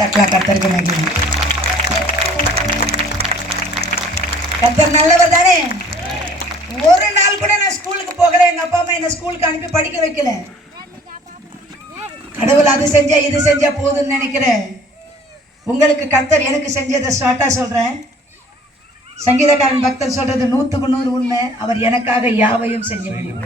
தட்டலாம். கர்த்தருக்கு மகிமை. கர்த்தர் நல்லவர் தானே. ஒரு நாள் கூட நான் ஸ்கூலுக்கு போகல, எங்க அப்பா அம்மா என்ன ஸ்கூலுக்கு அனுப்பி படிக்க வைக்கல. கடவுள் அது செஞ்சா இது செஞ்சா போதும்னு நினைக்கிறேன். உங்களுக்கு கர்த்தர் எனக்கு செஞ்சதை ஷார்ட்டா சொல்றேன். சங்கீதக்காரன் பக்தர் சொல்றது 100க்கு 100 உண்மை. அவர் எனக்காக யாவையும் செஞ்ச முடியும்.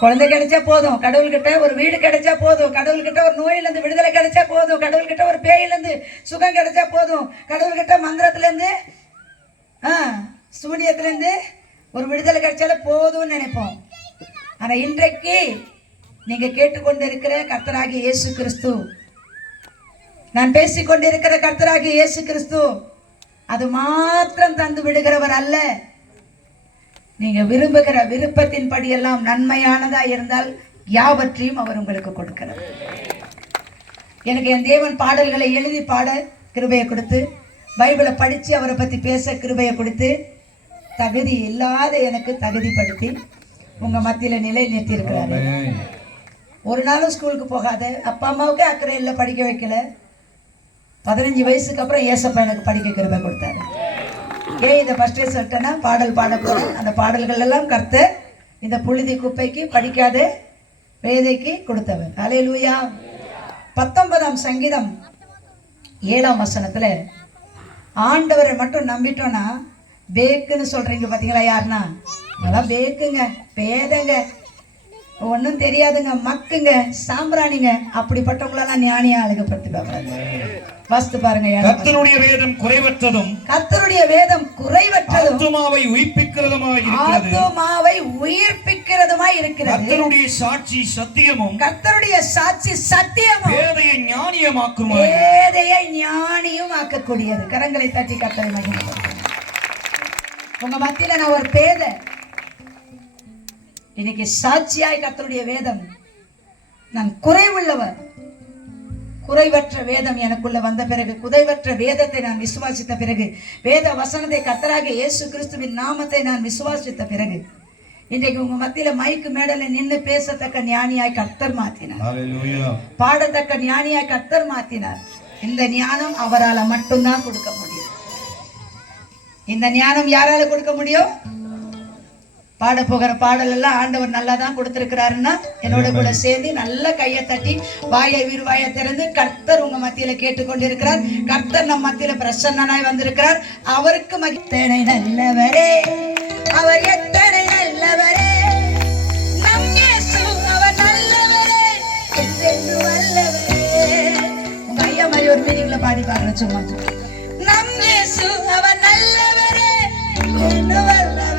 குழந்தை கிடைச்சா போதும், கடவுள்கிட்ட ஒரு வீடு கிடைச்சா போதும், கடவுள்கிட்ட ஒரு நோயிலிருந்து விடுதலை கிடைச்சா போதும், கடவுள்கிட்ட ஒரு பேயிலிருந்து சுகம் கிடைச்சா போதும், கடவுள்கிட்ட மந்திரத்திலேருந்து சூனியத்திலேருந்து ஒரு விடுதலை கிடைச்சாலே போதும்னு நினைப்போம். ஆனால் இன்றைக்கு நீங்க கேட்டுக்கொண்டு இருக்கிற கர்த்தராகிய இயேசு கிறிஸ்து, நான் பேசிக்கொண்டிருக்கிற கர்த்தராகிய இயேசு கிறிஸ்து அது மாத்திரம் தந்து விடுகிறவர் அல்ல. நீங்க விரும்புகிற விருப்பத்தின் படியெல்லாம் நன்மையானதா இருந்தால் யாவற்றையும் அவர் உங்களுக்கு கொடுக்கிறார். எனக்கு என் தேவன் பாடல்களை எழுதி பாட கிருபையை கொடுத்து, பைபிளை படித்து அவரை பற்றி பேச கிருபையை கொடுத்து, தகுதி இல்லாத எனக்கு தகுதிப்படுத்தி உங்க மத்தியில நிலை நிறுத்தி இருக்கிறாரு. ஒரு நாளும் ஸ்கூலுக்கு போகாத, அப்பா அம்மாவுக்கே அக்கறை இல்லை, படிக்க வைக்கல. 15 வயசுக்கு அப்புறம் ஏசப்பா எனக்கு படிக்க கிருபை கொடுத்தாரு. ஏன் இதை ஃபர்ஸ்டே சொல்லிட்டேன்னா, பாடல் பாடப்போற அந்த பாடல்கள் எல்லாம் கர்த்தர் இந்த புழுதி குப்பைக்கு படிக்காத வேதைக்கு கொடுத்தவர். அல்லேலூயா. 19ஆம் சங்கீதம் 7ஆம் வசனத்துல ஆண்டவரை மட்டும் நம்பிட்டோன்னா பேக்குன்னு சொல்றீங்க பாத்தீங்களா? யாருன்னா அதெல்லாம் பேக்குங்க, பேதங்க, ஒன்றும் தெரியாதுங்க, மக்குங்க, சாம்பிராணிங்க, அப்படிப்பட்டவங்களெல்லாம் ஞானியா அழகப்படுத்திப்பாங்க. வாஸ்து பாருங்க. கர்த்தருடைய வேதம் குறைவற்றதும், கர்த்தருடைய வேதம் குறைவற்றதும், ஆத்துமாவை உயிர்ப்பிக்கிறதுமாய் இருக்கிறது, ஆத்துமாவை உயிர்ப்பிக்கிறதுமாய் இருக்கிறது. கர்த்தருடைய சாட்சி சத்தியமும், கர்த்தருடைய சாட்சி சத்தியமும், பேதையை ஞானியமாக்குமாய், பேதையை ஞானியும் ஆக்கக்கூடியது. கரங்களை தட்டி கர்த்தரை மகிமைப்படுத்துங்க. உங்க மத்தியில நான் ஒரு பேதை, இன்னைக்கு சாட்சியாய் கர்த்தருடைய வேதம், நான் குறைவுள்ளவர். குறைவற்ற வேதம் எனக்குள்ள வந்த பிறகு, குறைவற்ற வேதத்தை நான் விசுவாசித்த பிறகு, வேத வசனத்தை கர்த்தராகிய இயேசு கிறிஸ்துவின் நாமத்தை நான் விசுவாசித்த பிறகு, இன்றைக்கு உங்க மத்தியில மைக்கு மேடல நின்று பேசத்தக்க ஞானியாய் கர்த்தர் மாத்தினார். பாடத்தக்க ஞானியாய் கர்த்தர் மாத்தினார். இந்த ஞானம் அவரால் மட்டும்தான் கொடுக்க முடியும். இந்த ஞானம் யாரால கொடுக்க முடியும்? பாட போகிற பாடல் எல்லாம் ஆண்டவர் நல்லா தான் கொடுத்திருக்கிறாருன்னா என்னோட கூட சேர்ந்து நல்ல கையை தட்டி வாயை வீர்வாயை திறந்து கர்த்தர் உங்க மத்தியில கேட்டுக்கொண்டிருக்கிறார். கர்த்தர் நம் மத்தியில பிரசன்னனாய் வந்திருக்கிறார். அவருக்கு எத்தனை நல்லவரே, அவர் எத்தனை நல்லவரே, நம் இயேசு அவர் நல்லவரே, என்றென்று வல்லவரே. உங்க ஐயா மாதிரி ஒரு மீனிங்ல பாடி பாருங்க சும்மா. நம் இயேசு அவர் நல்லவரே, என்று வல்லவரே.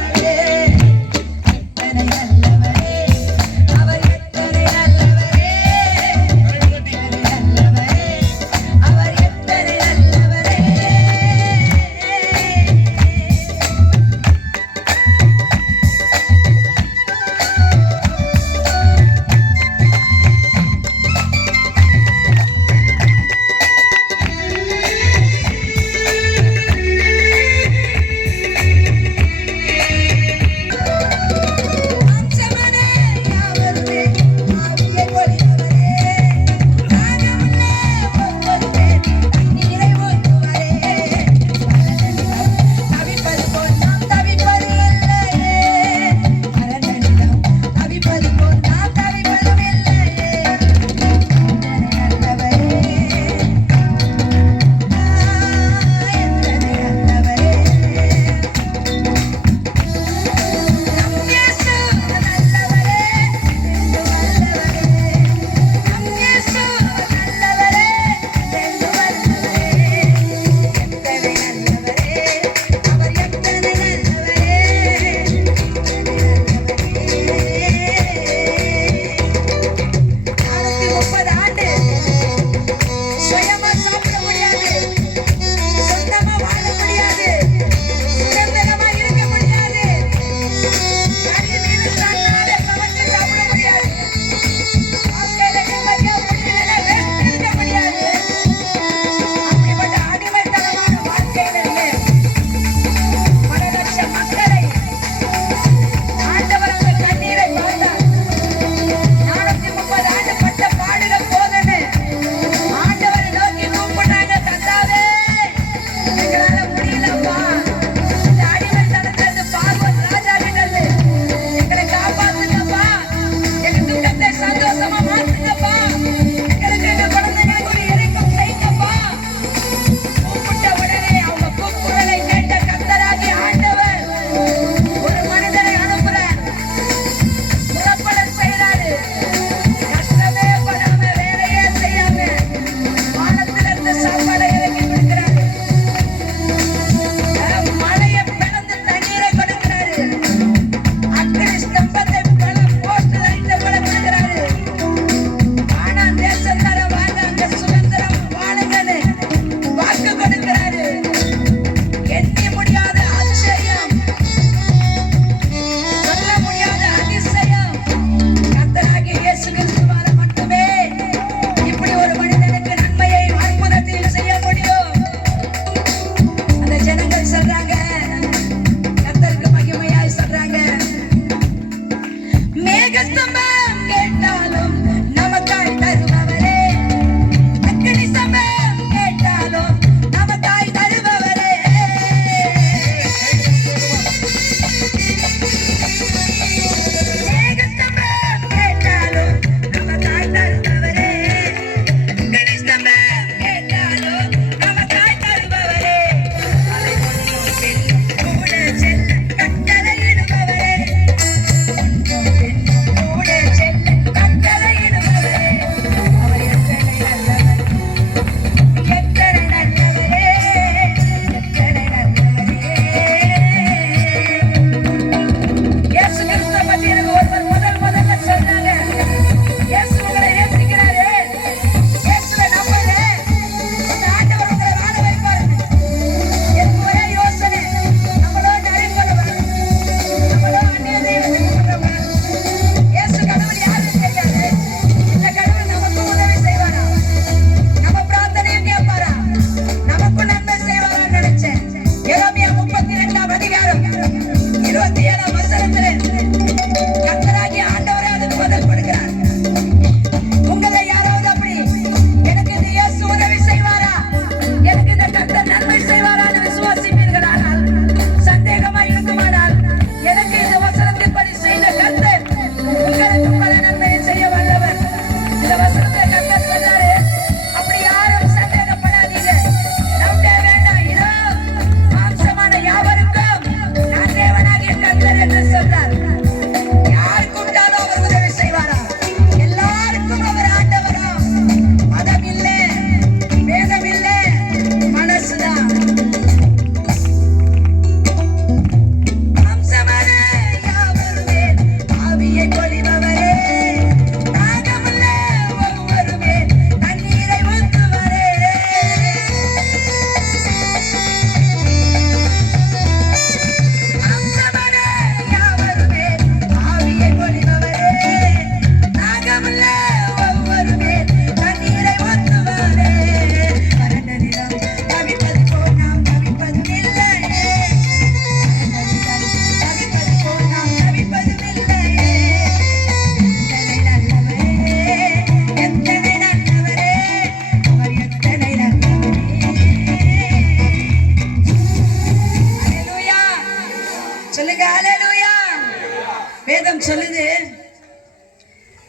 வேதம் சொல்லுது,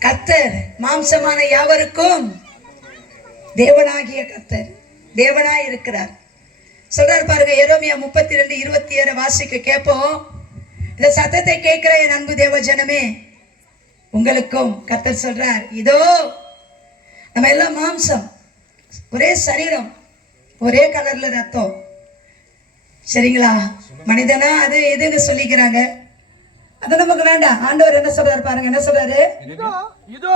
கர்த்தர் மாம்சமான யாவருக்கும் தேவனாகிய கர்த்தர் தேவனாய் இருக்கிறார் சொல்றாரு பாருங்க. எரேமியா 32:27 வாசிக்க கேட்போம். இந்த சத்தத்தை கேட்கிற என் அன்பு தேவ ஜனமே, உங்களுக்கும் கர்த்தர் சொல்றார், இதோ நம்ம எல்லாம் மாம்சம், ஒரே சரீரம், ஒரே கலர்ல ரத்தம், சரிங்களா? மனிதனா அது எதுன்னு சொல்லிக்கிறாங்க, அது நமக்கு வேண்டாம். ஆண்டவர் என்ன சொல்றாரு பாருங்க, என்ன சொல்றாரு? இதோ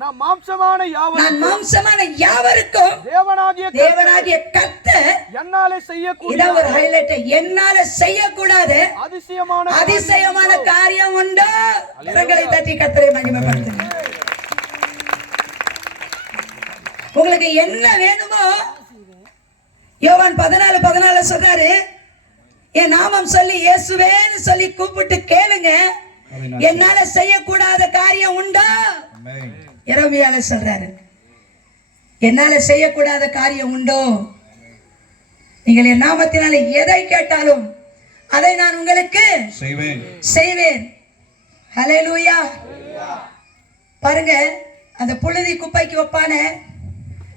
நான் மாம்சமான யாவருக்கும் தேவனாகிய கர்த்தர் என்னாலே செய்யக்கூடிய ஒரு ஹைலைட், என்னால செய்யக்கூடாத அதிசயமான காரியம் உண்டு. கரங்களை தட்டி கர்த்தரை மகிமைப்படுத்துங்க. உங்களுக்கு என்ன வேணுமோ யோவான் 14:14 சொல்றாரு, என் நாமம் சொல்லி இயேசுவேன்னு சொல்லி கூப்பிட்டு கேளுங்க, என்னால செய்யக்கூடாத காரியம் உண்டா? எரேமியால சொல்றாரு, என்னால செய்யக்கூடாத காரியம் உண்டோ? நீங்கள் என் நாமத்தினால எதை கேட்டாலும் அதை நான் உங்களுக்கு செய்வேன். ஹல்லேலூயா. பாருங்க, அந்த புழுதி குப்பைக்கு ஒப்பான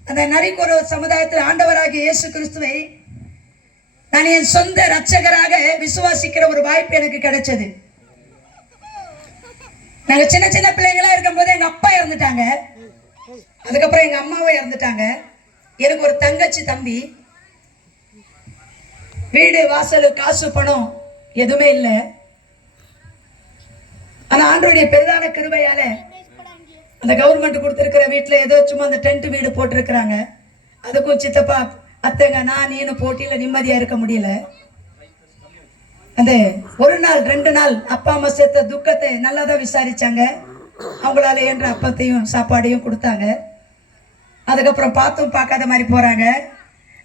அந்த நரிக்குற சமுதாயத்தில் ஆண்டவராகிய இயேசு கிறிஸ்துவை நான் என் சொந்த ரட்சகராக விசுவாசிக்கிற ஒரு வாய்ப்பு எனக்கு கிடைச்சது. நாங்க சின்ன சின்ன பிள்ளைங்களா இருக்கும் போது எங்க அப்பா இறந்துட்டாங்க, அதுக்கப்புறம் எங்க அம்மாவும் இறந்துட்டாங்க. எனக்கு ஒரு தங்கச்சி, தம்பி. வீடு வாசல் காசு பணம் எதுவுமே இல்லை. ஆனா ஆண்டவருடைய பெரிதான கிருபையால அந்த கவர்மெண்ட் கொடுத்திருக்கிற வீட்டுல ஏதோ சும்மா அந்த டென்ட் வீடு போட்டிருக்கிறாங்க. அதுக்கும் சித்தப்பா அத்தைங்க நான் நீனு போட்டியில நிம்மதியா இருக்க முடியல. அந்த ஒரு நாள் 2 நாள் அப்பா அம்மா சேர்த்த துக்கத்தை நல்லா தான் விசாரிச்சாங்க. அவங்களால என்ற அப்பத்தையும் சாப்பாடையும் கொடுத்தாங்க. அதுக்கப்புறம் பார்த்தும் பார்க்காத மாதிரி போறாங்க.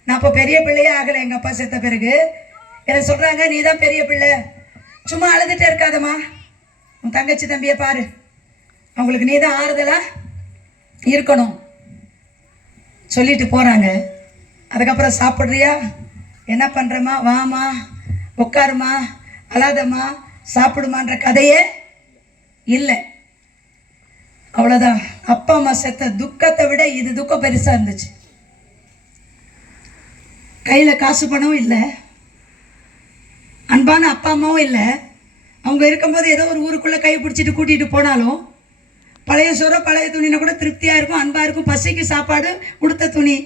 நான் இப்போ பெரிய பிள்ளையே ஆகலை. எங்கள் அப்பா செத்த பிறகு எனக்கு சொல்றாங்க, நீ தான் பெரிய பிள்ளை, சும்மா அழுதுட்டே இருக்காதம்மா, உன் தங்கச்சி தம்பியை பாரு, அவங்களுக்கு நீ தான் ஆறுதலா இருக்கணும் சொல்லிட்டு போறாங்க. அதுக்கப்புறம் சாப்பிட்றியா, என்ன பண்றமா, வாமா, உட்காருமா, அழாதம்மா, சாப்பிடுமான்ற கதையே இல்லை. அவ்வளோதான். அப்பா அம்மா செத்த துக்கத்தை விட இது துக்கம் பெருசா இருந்துச்சு. கையில காசு பணமும் இல்லை, அன்பான அப்பா அம்மாவும் இல்லை. அவங்க இருக்கும்போது ஏதோ ஒரு ஊருக்குள்ள கை பிடிச்சிட்டு கூட்டிட்டு போனாலும் பழைய சோற பழைய துணினா கூட திருப்தியா இருக்கும், அன்பா இருக்கும். பசிக்கு சாப்பாடு, உடுத்த துணி,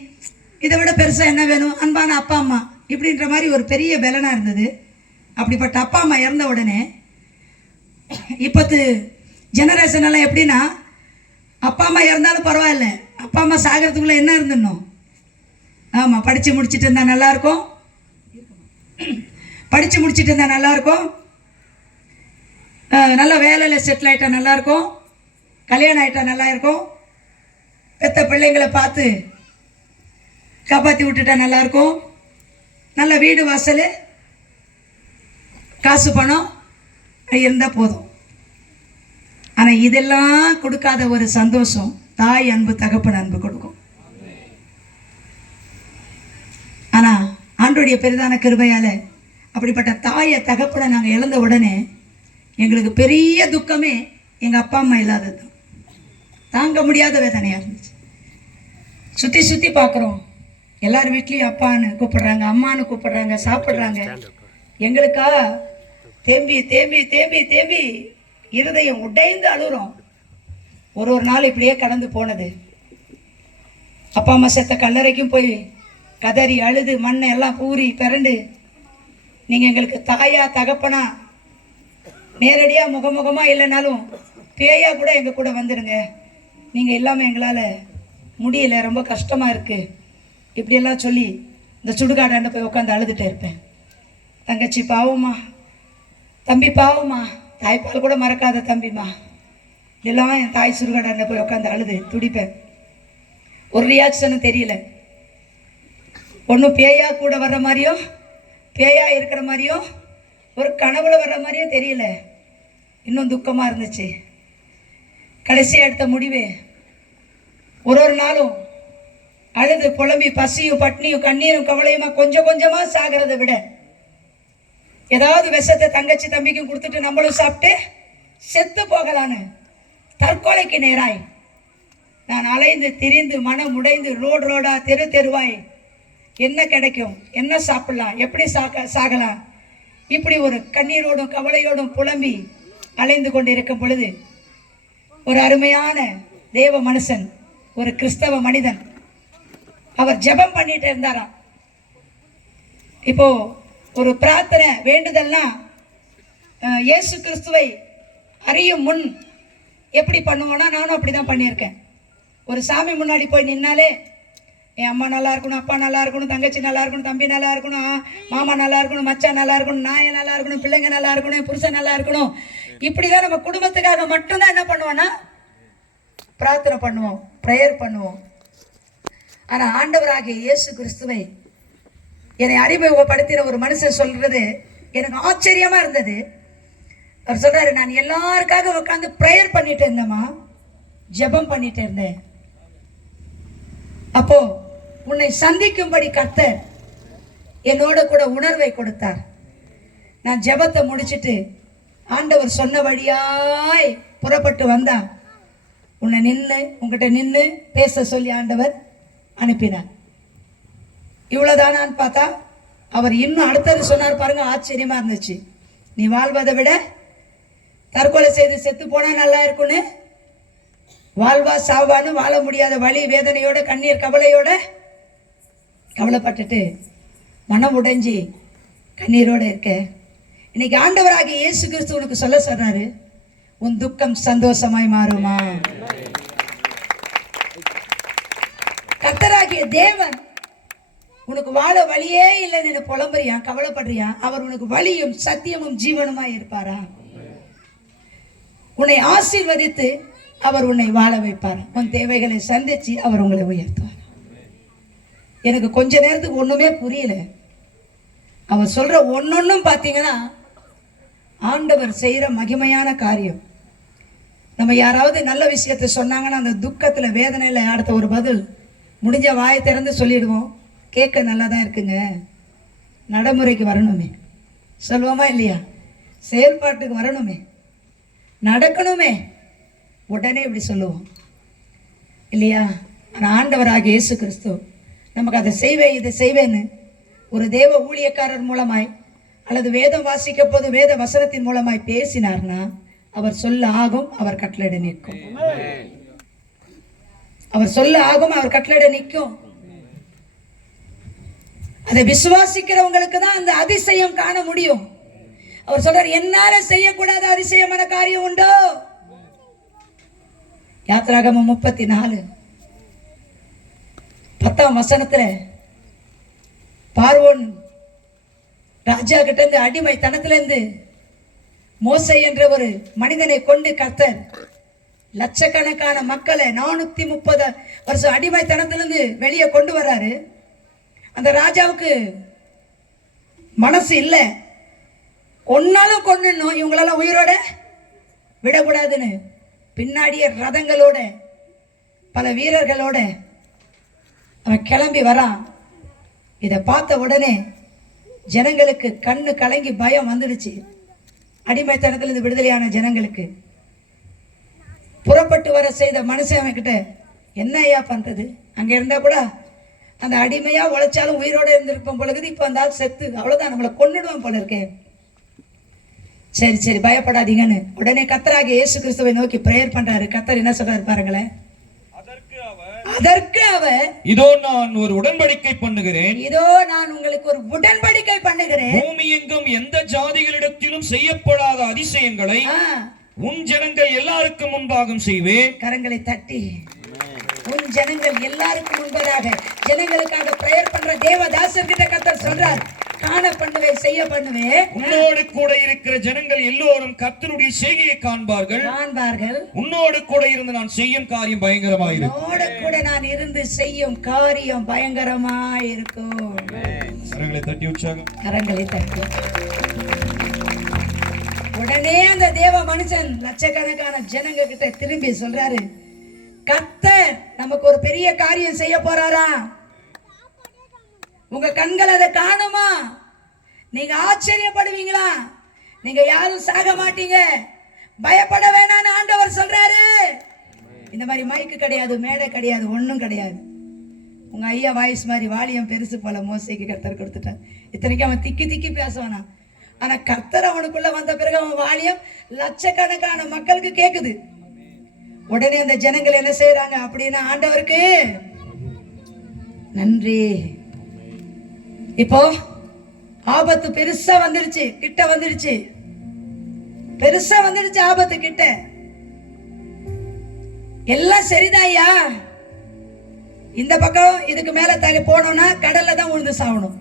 இதை விட பெருசா என்ன வேணும்? அன்பான அப்பா அம்மா இப்படின்ற மாதிரி ஒரு பெரிய பலனா இருந்தது. அப்படிப்பட்ட அப்பா அம்மா இறந்த உடனே இப்போத்து ஜெனரேஷன் எல்லாம் எப்படின்னா, அப்பா அம்மா இறந்தாலும் பரவாயில்ல, அப்பா அம்மா சாகிறதுக்குள்ள என்ன இருந்துடணும்? ஆமாம், படித்து முடிச்சுட்டு இருந்தா நல்லா இருக்கும், படித்து முடிச்சுட்டு இருந்தா நல்லா இருக்கும், நல்ல வேலையில் செட்டில் ஆகிட்டா நல்லா இருக்கும், கல்யாணம் ஆகிட்டா நல்லா இருக்கும், பெத்த பிள்ளைங்களை பார்த்து காப்பாற்றி விட்டுட்டா நல்லா இருக்கும், நல்ல வீடு வாசல் காசு பணம் இருந்தால் போதும். ஆனால் இதெல்லாம் கொடுக்காத ஒரு சந்தோஷம் தாய் அன்பு, தகப்பன் அன்பு கொடுக்கும். ஆனால் ஆண்டவருடைய பெரிதான கிருபையால அப்படிப்பட்ட தாயை தகப்பனை நாங்கள் இழந்த உடனே எங்களுக்கு பெரிய துக்கமே எங்கள் அப்பா அம்மா இல்லாதது தான். தாங்க முடியாத வேதனையாக இருந்துச்சு. சுற்றி சுற்றி பார்க்குறோம், எல்லார் வீட்லேயும் அப்பான்னு கூப்பிடுறாங்க, அம்மானு கூப்பிடுறாங்க, சாப்பிட்றாங்க. எங்களுக்கா தேம்பி தேம்பி தேம்பி தேம்பி இருதயம் உடைந்து அழுகிறோம். ஒரு நாள் இப்படியே கடந்து போனது. அப்பா அம்மா செத்த கல்லறைக்கும் போய் கதறி அழுது மண்ணை எல்லாம் பூரி பிறண்டு, நீங்கள் எங்களுக்கு தாயா தகப்பனா நேரடியாக முகமுகமாக இல்லைனாலும் பேயா கூட எங்கள் கூட வந்துடுங்க, நீங்கள் இல்லாமல் எங்களால் முடியல, ரொம்ப கஷ்டமாக இருக்குது, இப்படியெல்லாம் சொல்லி இந்த சுடுகாடாண்ட போய் உட்காந்து அழுதுகிட்டே இருப்பேன். தங்கச்சி பாவமா, தம்பி பாவமா, தாய்ப்பால் கூட மறக்காத தம்பிமா, இதெல்லாம் என் தாய் சுடுகாடாண்ட போய் உட்காந்து அழுது துடிப்பேன். ஒரு ரியாக்ஷனும் தெரியல. ஒன்றும் பேயா கூட வர்ற மாதிரியும் பேயா இருக்கிற மாதிரியும் ஒரு கனவுல வர்ற மாதிரியும் தெரியல. இன்னும் துக்கமாக இருந்துச்சு. கடைசியாக எடுத்த முடிவு, ஒரு நாளும் அழுது புலம்பி பசியும் பட்னியும் கண்ணீரும் கவலையுமா கொஞ்சம் கொஞ்சமாக சாகிறத விட ஏதாவது விஷத்தை தங்கச்சி தம்பிக்கும் கொடுத்துட்டு நம்மளும் சாப்பிட்டு செத்து போகலான்னு தற்கொலைக்கு நேராய் நான் அலைந்து திரிந்து மனம் உடைந்து ரோடா தெருவாய் என்ன கிடைக்கும், என்ன சாப்பிடலாம், எப்படி சாகலாம், இப்படி ஒரு கண்ணீரோடும் கவலையோடும் புலம்பி அலைந்து கொண்டு இருக்கும் பொழுது ஒரு அருமையான தேவ மனுஷன், ஒரு கிறிஸ்தவ மனிதன், அவர் ஜெபம் பண்ணிட்டு இருந்தாராம். இப்போ ஒரு பிரார்த்தனை வேண்டுதல்னா இயேசு கிறிஸ்துவை அறியும் முன் எப்படி பண்ணுவோன்னா, நானும் அப்படி தான் பண்ணியிருக்கேன். ஒரு சாமி முன்னாடி போய் நின்னாலே என் அம்மா நல்லா இருக்கணும், அப்பா நல்லா இருக்கணும், தங்கச்சி நல்லா இருக்கணும், தம்பி நல்லா இருக்கணும், மாமா நல்லா இருக்கணும், மச்சான் நல்லா இருக்கணும், நாயை நல்லா இருக்கணும், பிள்ளைங்க நல்லா இருக்கணும், புருஷன் நல்லா இருக்கணும், இப்படிதான் நம்ம குடும்பத்துக்காக மட்டும்தான் என்ன பண்ணுவோம்னா பிரார்த்தனை பண்ணுவோம், ப்ரேயர் பண்ணுவோம். ஆனால் ஆண்டவராகிய இயேசு கிறிஸ்துவை என்னை அறிமுகப்படுத்தின ஒரு மனுஷன் சொல்றது எனக்கு ஆச்சரியமா இருந்தது. அவர் சொல்றாரு, நான் எல்லாருக்காக உட்காந்து ப்ரேயர் பண்ணிட்டு இருந்தேம்மா, ஜெபம் பண்ணிட்டு இருந்தேன். அப்போ உன்னை சந்திக்கும்படி கர்த்தர் என்னோட கூட உணர்வை கொடுத்தார். நான் ஜெபத்தை முடிச்சிட்டு ஆண்டவர் சொன்ன வழியாய் புறப்பட்டு வந்தா உங்ககிட்ட நின்று பேச சொல்லி ஆண்டவர் அனுப்பினார். இவ்வளவுதானான்னு பார்த்தா அவர் இன்னும் அடுத்தது சொன்னார் பாருங்க, ஆச்சரியமா இருந்துச்சு. நீ வாழ்வதை விட தற்கொலை செய்து செத்து போனா நல்லா இருக்குன்னு, வாழ்வா சாவான்னு வாழ முடியாத வலி வேதனையோட கண்ணீர் கவலையோட கவலைப்பட்டுட்டு மனம் உடைஞ்சி கண்ணீரோட இருக்க, இன்னைக்கு ஆண்டவராகிய இயேசு கிறிஸ்து உனக்கு சொல்ல சொல்றாரு, உன் துக்கம் சந்தோஷமாய் மாறுமா. கர்த்தராகிய தேவன் உனக்கு வாழ வழியே இல்லைன்னு புலம்புறியா, கவலைப்படுறியா, அவர் உனக்கு வழியும் சத்தியமும் ஜீவனுமாய் இருப்பாரா. உன்னை ஆசீர்வதித்து அவர் உன்னை வாழ வைப்பார். உன் தேவைகளை சந்திச்சு அவர் உங்களை உயர்த்துவார். எனக்கு கொஞ்ச நேரத்துக்கு ஒண்ணுமே புரியல. அவர் சொல்ற ஒன்னொன்னும் பார்த்தீங்கன்னா ஆண்டவர் செய்யற மகிமையான காரியம். நம்ம யாராவது நல்ல விஷயத்தை சொன்னாங்கன்னா அந்த துக்கத்துல வேதனையில அடுத்த ஒரு பதில் முடிஞ்ச வாயை திறந்து சொல்லிடுவோம், கேட்க நல்லா தான் இருக்குங்க, நடைமுறைக்கு வரணுமே, சொல்லுவோமா இல்லையா, செயல்பாட்டுக்கு வரணுமே, நடக்கணுமே, உடனே இப்படி சொல்லுவோம் இல்லையா. ஆனால் ஆண்டவராகிய இயேசு கிறிஸ்து நமக்கு அதை செய்வேன் இதை செய்வேன்னு ஒரு தேவ ஊழியக்காரர் மூலமாய் அல்லது வேதம் வாசிக்க போது வேத வசனத்தின் மூலமாய் பேசினார்னா அவர் சொல்ல ஆகும், அவர் கட்டளையிட நிற்கும். அவர் சொல்ல ஆகும், அவர் கட்டளையிட நிற்கும். அதை விசுவாசிக்கிறவங்களுக்கு தான் அந்த அதிசயம் காண முடியும். அவர் சொல்றார், என்னால செய்யக்கூடாத அதிசயமான காரியம் உண்டோ. யாத்திராகமம் 34:10 பார்வோன் ராஜா கிட்ட இருந்து அடிமைத்தனத்துல இருந்து மோசே என்ற ஒரு மனிதனை கொண்டு கர்த்தர் லட்சக்கணக்கான மக்களை 430 வருஷம் அடிமைத்தனத்திலிருந்து வெளியே கொண்டு வர்றாரு. அந்த ராஜாவுக்கு மனசு இல்லை, ஒன்னாலும் கொண்டுணும், இவங்களெல்லாம் உயிரோட விடக்கூடாதுன்னு பின்னாடியே ரதங்களோட பல வீரர்களோட அவன் கிளம்பி வரான். இதை பார்த்த உடனே ஜனங்களுக்கு கண்ணு கலங்கி பயம் வந்துடுச்சு. அடிமைத்தனத்திலிருந்து விடுதலையான ஜனங்களுக்கு புறப்பட்டு வர செய்த மனுஷன் அவன்கிட்ட என்ன ஐயா பண்றது, அங்க இருந்தா கூட அந்த அடிமையா உழைச்சாலும் உயிரோட இருந்திருப்போம் போல இருக்குது, இப்ப அந்த ஆள் செத்து அவ்வளவுதான், நம்மளை கொன்னுடுவான் போல இருக்கேன். சரி சரி பயப்படாதீங்கன்னு உடனே கர்த்தராகிய இயேசு கிறிஸ்துவை நோக்கி பிரேயர் பண்றாரு. கர்த்தர் என்ன சொல்றாரு பாருங்களேன். அதற்கு அவர், இதோ நான் ஒரு உடன்படிக்கை பண்ணுகிறேன், இதோ நான் உங்களுக்கு ஒரு உடன்படிக்கை பண்ணுகிறேன், பூமி எங்கும் எந்த ஜாதிகளிடத்திலும் செய்யப்படாத அதிசயங்களை உன் ஜனங்கள் எல்லாருக்கும் முன்பாகவும் செய்வேன். கரங்களை தட்டி உன் ஜனங்கள் எல்லாருக்கும் முன்பதாக ஜனங்களுக்காக பிரேயர் பண்ற தேவதாசர் கிட்ட கர்த்தர் சொல்றார், காண பண்ணுவேன், செய்ய பண்ணுவேன். உன்னோடு கூட இருக்கிற ஜனங்கள் எல்லோரும் கர்த்தருடைய செய்கையை காண்பார்கள். உன்னோடு கூட இருந்து நான் செய்யும் காரியம் பயங்கரமாயிருக்கும். உன்னோடு கூட நான் இருந்து செய்யும் காரியம் பயங்கரமாயிருக்கும். கரங்களை தட்டி உற்சாகம், கரங்களை தட்டி. உடனே அந்த தேவ மனுஷன் லட்சக்கணக்கான ஜனங்க கிட்ட திரும்பி சொல்றாரு, கர்த்தர் நமக்கு ஒரு பெரிய காரியம் செய்ய போறாரா, உங்க கண்கள் அதை காணுமா, நீங்க ஆச்சரியப்படுவீங்களா? நீங்க யாரும் சாக மாட்டீங்க, பயப்பட வேணாம்னு ஆண்டவர் சொல்றாரு. இந்த மாதிரி மைக்கு கிடையாது, மேடை கிடையாது, ஒண்ணும் கிடையாது. உங்க ஐயா வாய்ஸ் மாதிரி வாலியம் பெருசு போல மோசைக்கு கர்த்தர் கொடுத்துட்டார். இத்தனைக்கு அவன் திக்கி திக்கி பேசுவானா, ஆனா கர்த்தர் அவனுக்குள்ள வந்த பிறகு அவன் வாலியம் லட்சக்கணக்கான மக்களுக்கு கேக்குது. உடனே அந்த ஜனங்கள் என்ன செய்யறாங்க அப்படின்னா, ஆண்டவருக்கு நன்றி. இப்போ ஆபத்து பெருசா வந்துடுச்சு, கிட்ட வந்துடுச்சு, பெருசா வந்துடுச்சு ஆபத்து கிட்ட. எல்லாம் சரிதாயா, இந்த பக்கம் இதுக்கு மேல தள்ளி போனோம்னா கடல்ல தான் உழுந்து சாவணும்.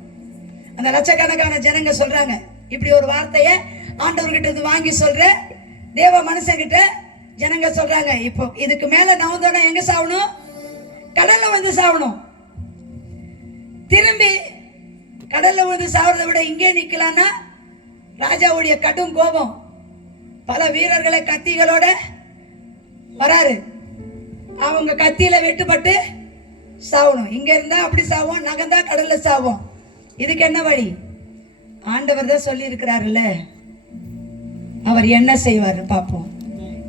அந்த லட்சக்கணக்கான ஜனங்க சொல்றாங்க. இப்படி ஒரு வார்த்தைய ஆண்டவர்கிட்ட இருந்து வாங்கி சொல்ற தேவ மனுஷங்கிட்ட ஜனங்க சொல்றாங்க, இப்போ இதுக்கு மேல நவந்தோன்னா எங்க சாவணும்? கடல்ல வந்து சாவணும். திரும்பி கடல்ல வந்து சாவறதை விட இங்கே நிக்கலான்னா ராஜாவுடைய கடும் கோபம். பல வீரர்களை கத்திகளோட வராரு. அவங்க கத்தியில வெட்டுப்பட்டு சாவணும். இங்க இருந்தா அப்படி சாவோம், நகர்ந்தா கடல்ல சாவோம். இதுக்கு என்ன வழி? ஆண்டவர் தான் சொல்லி இருக்கிறாருல்ல, அவர் என்ன செய்வார் பார்ப்போம்.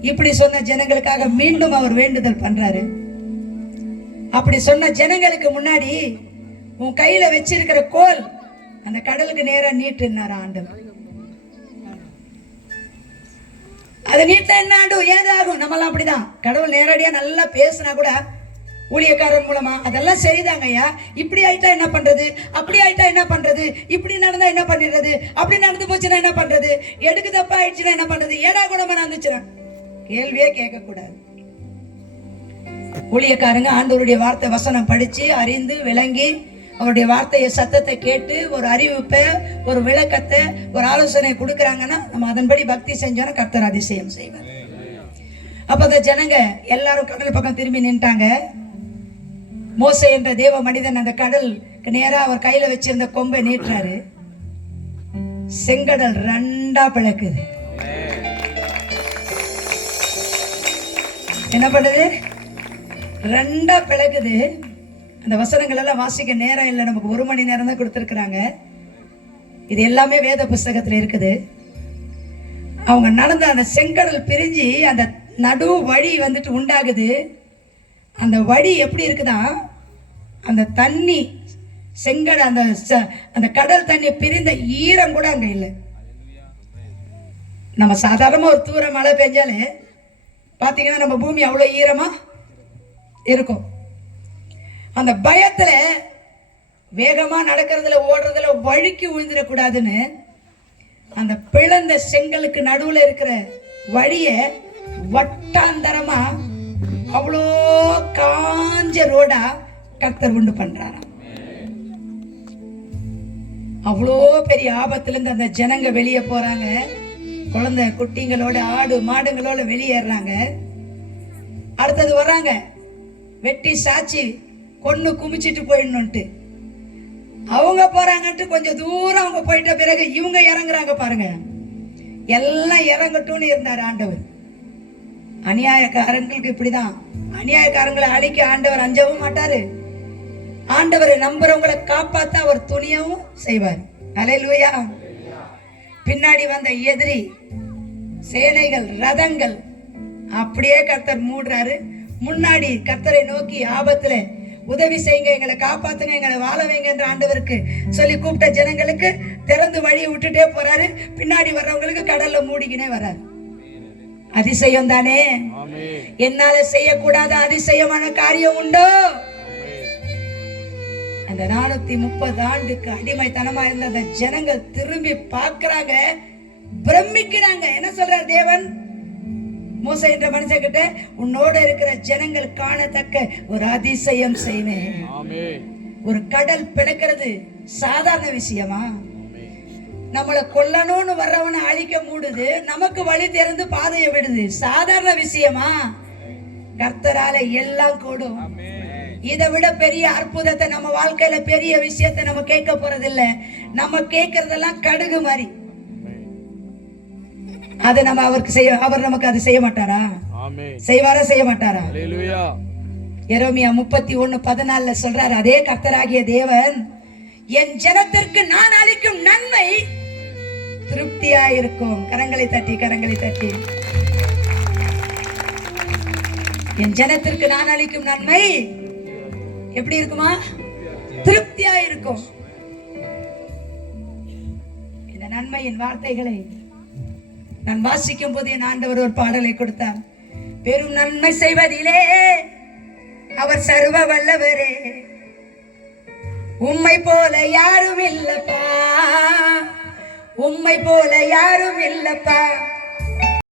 இப்படி சொன்ன ஜனங்களுக்காக மீண்டும் அவர் வேண்டுதல் பண்றாரு. அப்படி சொன்ன ஜனங்களுக்கு முன்னாடி உன் கையில வச்சிருக்கிற கோல் அந்த கடலுக்கு நேரா நீட்டுனார் ஆண்டவர். அது நீட்ட என்ன ஆண்டும் ஏதாகும்? நம்மளாம் அப்படிதான். கடவுள் நேரடியா நல்லா பேசினா கூட ஊழியக்காரன் மூலமா அதெல்லாம் சரிதாங்க ஐயா, இப்படி ஆயிட்டா என்ன பண்றது, அப்படி ஆயிட்டா என்ன பண்றது, இப்படி நடந்தா என்ன பண்ணிடுறது, அப்படி நடந்து போச்சுன்னா என்ன பண்றது, எடுக்கு தப்பா ஆயிடுச்சுன்னா என்ன பண்றது, ஏடா குணமா நடந்துச்சுன்னா கேள்வியே கேட்க கூடாது. ஊழியக்காரங்க ஆண்டவருடைய வார்த்தை வசனம் படிச்சு அறிந்து விளங்கி அவருடைய வார்த்தையை சத்தத்தை கேட்டு ஒரு அறிவிப்பை, ஒரு விளக்கத்தை, ஒரு ஆலோசனை கொடுக்கறாங்கன்னா நம்ம அதன்படி பக்தி செஞ்சோன்னா கர்த்தர் அதிசயம் செய்வார். அப்ப அந்த ஜனங்க எல்லாரும் கடல் பக்கம் திரும்பி நின்ட்டாங்க. மோசே என்ற தேவ மனிதன் அந்த கடலுக்கு நேரா அவர் கையில வச்சிருந்த கொம்பை நீட்டுறாரு. செங்கடல் ரெண்டா பிளக்குது. என்ன பண்ணுது? ரெண்டா பிளக்குது. அந்த வசனங்கள் எல்லாம் வாசிக்க நேரம் இல்லை, நமக்கு 1 மணி நேரம் தான் கொடுத்துருக்குறாங்க. இது எல்லாமே வேத புஸ்தகத்துல இருக்குது. அவங்க நடந்த அந்த செங்கடல் பிரிஞ்சு அந்த நடு வழி வந்துட்டு உண்டாகுது. அந்த வழி எப்படி இருக்குதா, அந்த தண்ணி செங்கடல் அந்த கடல் தண்ணி பிரிந்த ஈரம் கூட அங்க இல்லை. நம்ம சாதாரணமா ஒரு தூர மழை பெஞ்சாலே பாத்தீங்கன்னா நம்ம பூமி அவ்வளவு ஈரமா இருக்கும். அந்த பயத்துல வேகமா நடக்கிறதுல ஓடுறதுல வழுக்கி விழுந்துடக்கூடாதுன்னு அந்த பிளந்த செங்கலுக்கு நடுவுல இருக்கிற வழிய வட்டாந்தரமா அவ்வளோ காஞ்ச ரோடா கர்த்தர் உண்டு பண்றாராம். அவ்வளோ பெரிய ஆபத்துல இருந்து அந்த ஜனங்க வெளியே போறாங்க. குழந்தை குட்டிங்களோட ஆடு மாடுங்களோட வெளியேறாங்க. அடுத்தது வர்றாங்க, வெட்டி சாச்சி கொன்னு குமிச்சிட்டு போயிடணும்ட்டு அவங்க போறாங்கன்ட்டு கொஞ்சம் தூரம் அவங்க போயிட்ட பிறகு இவங்க இறங்குறாங்க. பாருங்க, எல்லாம் இறங்கட்டும்னு இருந்தார் ஆண்டவர். அநியாயக்காரங்களுக்கு இப்படிதான். அநியாயக்காரங்களை அழிக்க ஆண்டவர் அஞ்சவும் மாட்டாரு. ஆண்டவரை நம்புறவங்களை காப்பாத்த அவர் துணியவும் செய்வார். அல்லேலூயா. பின்னாடி வந்த எதிரி சேனைகள் ரதங்கள் அப்படியே கர்த்தர் மூடுறாரு. முன்னாடி கர்த்தரை நோக்கி ஆபத்துல உதவி செய்யுங்க, எங்களை காப்பாத்துங்க, எங்களை வாழ வைங்க என்ற ஆண்டவருக்கு சொல்லி கூப்பிட்ட ஜனங்களுக்கு திறந்து வழியை விட்டுட்டே போறாரு. பின்னாடி வர்றவங்களுக்கு கடல்ல மூடிக்கினே வர்றாரு. அதிசயம் தானே. என்னால செய்யக்கூடாத அதிசயமான காரியம் உண்டோ? அந்த 430 ஆண்டுக்கு அடிமைத்தனமா இருந்த அந்த ஜனங்கள் திரும்பி பார்க்கறாங்க, பிரமிக்கிறாங்க. என்ன சொல்றார் தேவன்? மோசே என்ற மனுஷன் கிட்ட, உன்னோட இருக்கிற ஜனங்கள் காணத்தக்க ஒரு அதிசயம் செய்வேன். ஒரு கடல் பிளக்கிறது சாதாரண விஷயமா? நம்மளை கொல்லணும்னு வர்றவனை அழிக்க மூடுது, நமக்கு வழி திறந்து பாதையை விடுது. சாதாரண விஷயமா? கர்த்தரால எல்லாம் கூடும். இதை விட பெரிய அற்புதத்தை நம்ம வாழ்க்கையில பெரிய விஷயத்தை நம்ம கேட்க போறதில்ல. நம்ம கேட்கறதெல்லாம் கடுகு மாதிரி. அது நம்ம அவருக்கு செய்ய, அவர் நமக்கு அது செய்ய மாட்டாரா? செய்வாரா செய்ய மாட்டாரா? எரேமியா 31:14 சொல்றாரு, அதே கர்த்தராகிய தேவன் என் ஜனத்திற்கு நான் அளிக்கும் நன்மை திருப்தியா இருக்கும். கரங்களை தட்டி கரங்களை தட்டி. என் ஜனத்திற்கு நான் அளிக்கும் நன்மை எப்படி இருக்குமா? திருப்தியா இருக்கும். இந்த நன்மையின் வார்த்தைகளை நான் வாசிக்கும் போது என் ஆண்டவர் ஒரு பாடலை கொடுத்தார். பெரும் நன்மை செய்வதிலே அவர் சர்வ வல்லவரே, உம்மை போல யாரும் இல்லப்பா, உம்மை போல யாரும் இல்லப்பா.